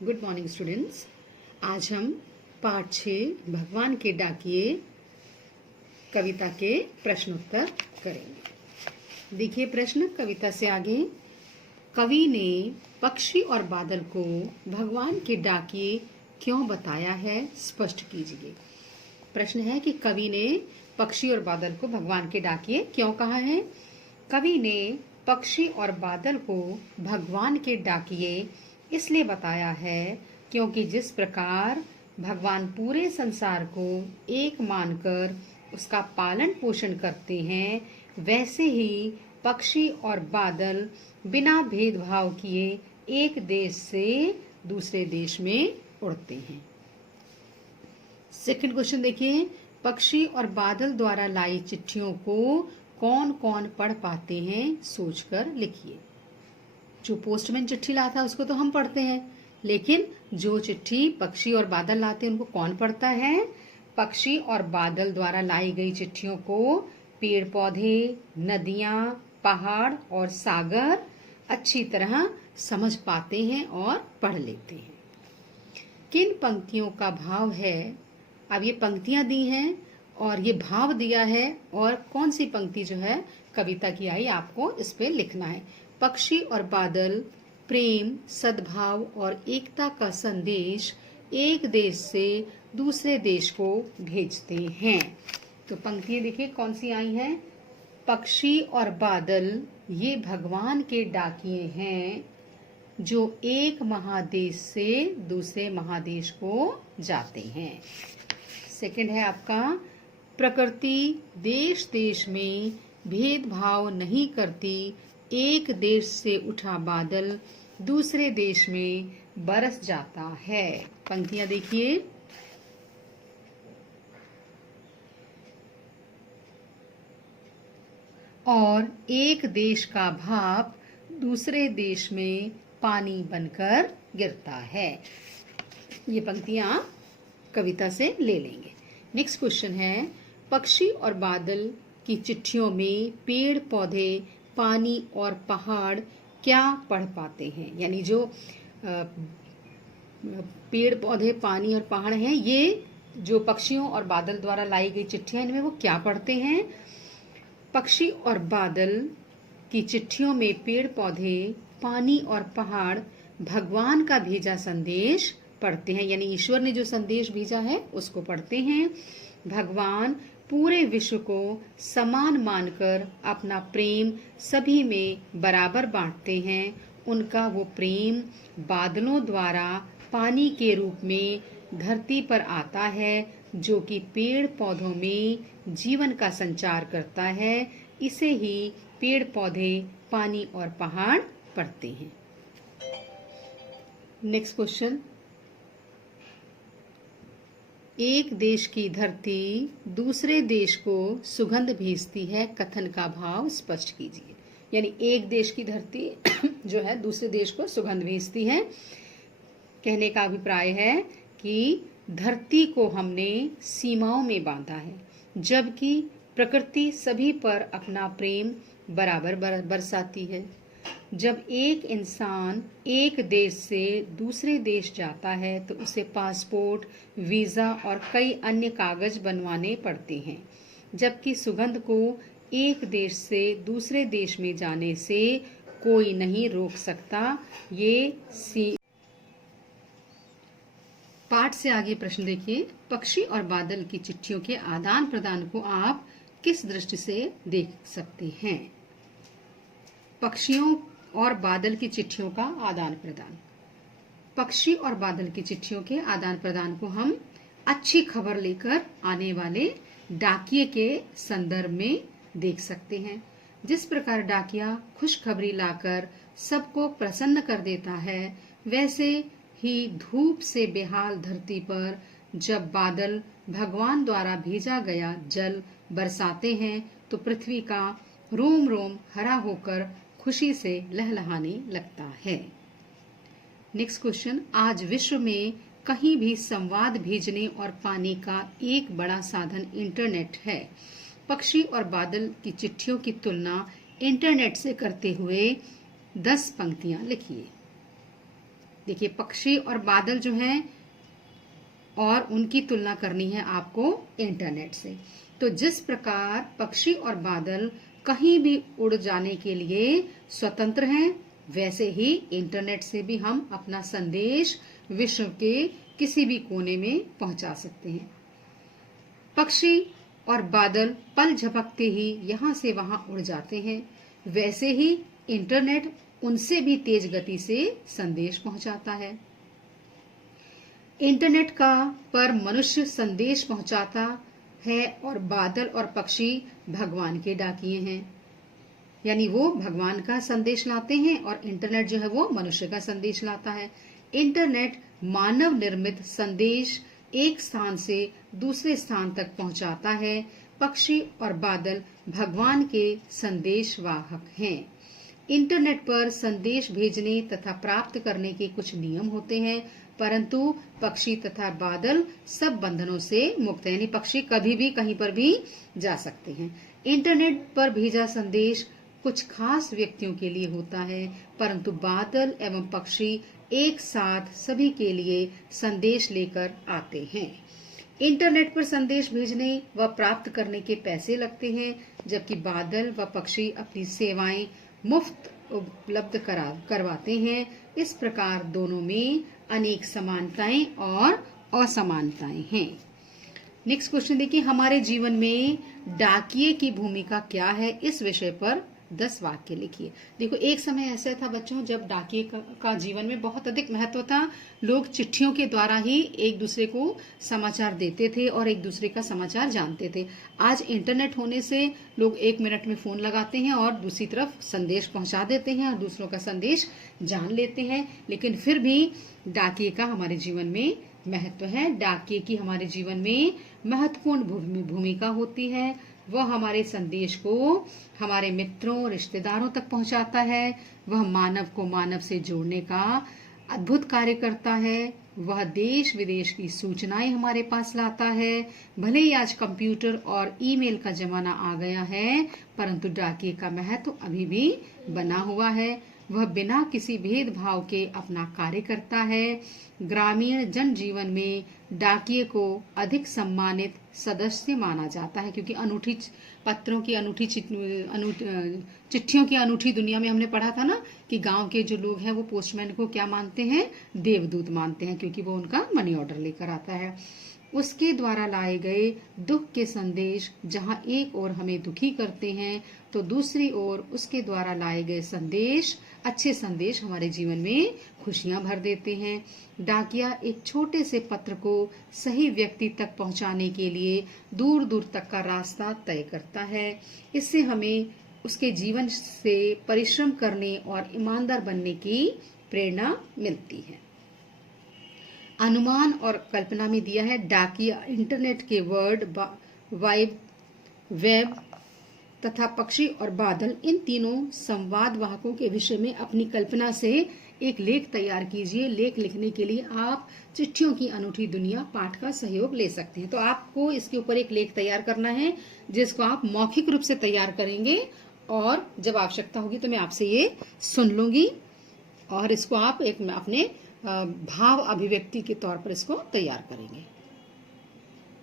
Good morning students. आज हम पाठ 6 भगवान के डाकिए कविता के प्रश्नोत्तर करेंगे। देखिए प्रश्न कविता से आगे। कवि ने पक्षी और बादल को भगवान के डाकिए क्यों बताया है, स्पष्ट कीजिए। प्रश्न है कि कवि ने पक्षी और बादल को भगवान के डाकिए क्यों कहा है। कवि ने पक्षी और बादल को भगवान के डाकिए इसलिए बताया है क्योंकि जिस प्रकार भगवान पूरे संसार को एक मानकर उसका पालन पोषण करते हैं, वैसे ही पक्षी और बादल बिना भेदभाव किए एक देश से दूसरे देश में उड़ते हैं। सेकंड क्वेश्चन देखिए, पक्षी और बादल द्वारा लाई चिट्ठियों को कौन कौन पढ़ पाते हैं, सोचकर लिखिए। जो पोस्टमैन चिट्ठी लाता है उसको तो हम पढ़ते हैं, लेकिन जो चिट्ठी पक्षी और बादल लाते हैं उनको कौन पढ़ता है। पक्षी और बादल द्वारा लाई गई चिट्ठियों को पेड़ पौधे, नदियां, पहाड़ और सागर अच्छी तरह समझ पाते हैं और पढ़ लेते हैं। किन पंक्तियों का भाव है, अब ये पंक्तियां दी हैं और ये भाव दिया है, और कौन सी पंक्ति जो है कविता की आई आपको इस पे लिखना है। पक्षी और बादल प्रेम, सद्भाव और एकता का संदेश एक देश से दूसरे देश को भेजते हैं। तो पंक्तियां देखिए कौन सी आई हैं। पक्षी और बादल ये भगवान के डाकिए हैं जो एक महादेश से दूसरे महादेश को जाते हैं। सेकंड है आपका, प्रकृति देश देश में भेदभाव नहीं करती, एक देश से उठा बादल दूसरे देश में बरस जाता है। पंक्तियां देखिए, और एक देश का भाप दूसरे देश में पानी बनकर गिरता है। ये पंक्तियां कविता से ले लेंगे। नेक्स्ट क्वेश्चन है, पक्षी और बादल की चिट्ठियों में पेड़ पौधे, पानी और पहाड़ क्या पढ़ पाते हैं। यानी जो पेड़ पौधे, पानी और पहाड़ हैं, ये जो पक्षियों और बादल द्वारा लाई गई चिट्ठियां, इनमें वो क्या पढ़ते हैं। पक्षी और बादल की चिट्ठियों में पेड़ पौधे, पानी और पहाड़ भगवान का भेजा संदेश पढ़ते हैं, यानी ईश्वर ने जो संदेश भेजा है उसको पढ़ते हैं। भगवान पूरे विश्व को समान मानकर अपना प्रेम सभी में बराबर बांटते हैं। उनका वो प्रेम बादलों द्वारा पानी के रूप में धरती पर आता है, जो कि पेड़ पौधों में जीवन का संचार करता है। इसे ही पेड़ पौधे, पानी और पहाड़ पढ़ते हैं। नेक्स्ट क्वेश्चन, एक देश की धरती दूसरे देश को सुगंध भेजती है, कथन का भाव स्पष्ट कीजिए। यानी एक देश की धरती जो है दूसरे देश को सुगंध भेजती है। कहने का अभिप्राय है कि धरती को हमने सीमाओं में बांधा है, जबकि प्रकृति सभी पर अपना प्रेम बराबर बरसाती है। जब एक इंसान एक देश से दूसरे देश जाता है तो उसे पासपोर्ट, वीजा और कई अन्य कागज बनवाने पड़ते हैं, जबकि सुगंध को एक देश से दूसरे देश में जाने से कोई नहीं रोक सकता। ये पाठ से आगे प्रश्न देखिए, पक्षी और बादल की चिट्ठियों के आदान प्रदान को आप किस दृष्टि से देख सकते हैं। पक्षियों और बादल की चिट्ठियों का आदान प्रदान। पक्षी और बादल की चिट्ठियों के आदान प्रदान को हम अच्छी खबर लेकर आने वाले डाकिये के संदर्भ में देख सकते हैं। जिस प्रकार डाकिया खुशखबरी लाकर सबको प्रसन्न कर देता है, वैसे ही धूप से बेहाल धरती पर जब बादल भगवान द्वारा भेजा गया जल बरसाते हैं तो पृथ्वी का रोम रोम हरा होकर खुशी से लहलहाने लगता है। नेक्स्ट क्वेश्चन, आज विश्व में कहीं भी संवाद भेजने और पाने का एक बड़ा साधन इंटरनेट है। पक्षी और बादल की चिट्ठियों की तुलना इंटरनेट से करते हुए 10 पंक्तियां लिखिए। देखिए पक्षी और बादल जो हैं और उनकी तुलना करनी है आपको इंटरनेट से। तो जिस प्रकार पक्षी और बादल कहीं भी उड़ जाने के लिए स्वतंत्र हैं, वैसे ही इंटरनेट से भी हम अपना संदेश विश्व के किसी भी कोने में पहुंचा सकते हैं। पक्षी और बादल पल झपकते ही यहाँ से वहां उड़ जाते हैं, वैसे ही इंटरनेट उनसे भी तेज गति से संदेश पहुंचाता है। इंटरनेट का पर मनुष्य संदेश पहुंचाता है और बादल और पक्षी भगवान के डाकिए हैं, यानी वो भगवान का संदेश लाते हैं और इंटरनेट जो है वो मनुष्य का संदेश लाता है। इंटरनेट मानव निर्मित संदेश एक स्थान से दूसरे स्थान तक पहुंचाता है। पक्षी और बादल भगवान के संदेश वाहक हैं। इंटरनेट पर संदेश भेजने तथा प्राप्त करने के कुछ नियम होते हैं, परंतु पक्षी तथा बादल सब बंधनों से मुक्त हैं, यानी पक्षी कभी भी कहीं पर भी जा सकते हैं। इंटरनेट पर भेजा संदेश कुछ खास व्यक्तियों के लिए होता है, परंतु बादल एवं पक्षी एक साथ सभी के लिए संदेश लेकर आते हैं। इंटरनेट पर संदेश भेजने व प्राप्त करने के पैसे लगते हैं, जबकि बादल व पक्षी अपनी सेवाएं मुफ्त उपलब्ध करवाते हैं। इस प्रकार दोनों में अनेक समानताएं और असमानताएं हैं। नेक्स्ट क्वेश्चन देखिए, हमारे जीवन में डाकिये की भूमिका क्या है, इस विषय पर 10 वाक्य लिखिए। देखो एक समय ऐसा था बच्चों जब डाकिये का जीवन में बहुत अधिक महत्व था। लोग चिट्ठियों के द्वारा ही एक दूसरे को समाचार देते थे और एक दूसरे का समाचार जानते थे। आज इंटरनेट होने से लोग 1 मिनट में फोन लगाते हैं और दूसरी तरफ संदेश पहुंचा देते हैं और दूसरों का संदेश जान लेते हैं, लेकिन फिर भी डाकिये का हमारे जीवन में महत्व है। डाकिये की हमारे जीवन में महत्वपूर्ण भूमिका होती है। वह हमारे संदेश को हमारे मित्रों रिश्तेदारों तक पहुंचाता है। वह मानव को मानव से जोड़ने का अद्भुत कार्य करता है। वह देश विदेश की सूचनाएं हमारे पास लाता है। भले ही आज कंप्यूटर और ईमेल का जमाना आ गया है, परंतु डाकिये का महत्व अभी भी बना हुआ है। वह बिना किसी भेदभाव के अपना कार्य करता है। ग्रामीण जनजीवन में डाकिये को अधिक सम्मानित सदस्य माना जाता है, क्योंकि अनूठी पत्रों की अनूठी चिट्ठियों की अनूठी दुनिया में हमने पढ़ा था ना कि गांव के जो लोग हैं वो पोस्टमैन को क्या मानते हैं, देवदूत मानते हैं, क्योंकि वो उनका मनी ऑर्डर लेकर आता है। उसके द्वारा लाए गए दुख के संदेश जहां एक ओर हमें दुखी करते हैं, तो दूसरी ओर उसके द्वारा लाए गए संदेश अच्छे संदेश हमारे जीवन में खुशियां भर देते हैं। डाकिया एक छोटे से पत्र को सही व्यक्ति तक पहुंचाने के लिए दूर दूर तक का रास्ता तय करता है। इससे हमें उसके जीवन से परिश्रम करने और ईमानदार बनने की प्रेरणा मिलती है। अनुमान और कल्पना में दिया है, डाकिया इंटरनेट के वर्ल्ड वाइड वेब तथा पक्षी और बादल, इन तीनों संवाद वाहकों के विषय में अपनी कल्पना से एक लेख तैयार कीजिए। लेख लिखने के लिए आप चिट्ठियों की अनूठी दुनिया पाठ का सहयोग ले सकते हैं। तो आपको इसके ऊपर एक लेख तैयार करना है, जिसको आप मौखिक रूप से तैयार करेंगे और जब आवश्यकता होगी तो मैं आपसे ये सुन लूंगी और इसको आप एक अपने भाव अभिव्यक्ति के तौर पर इसको तैयार करेंगे।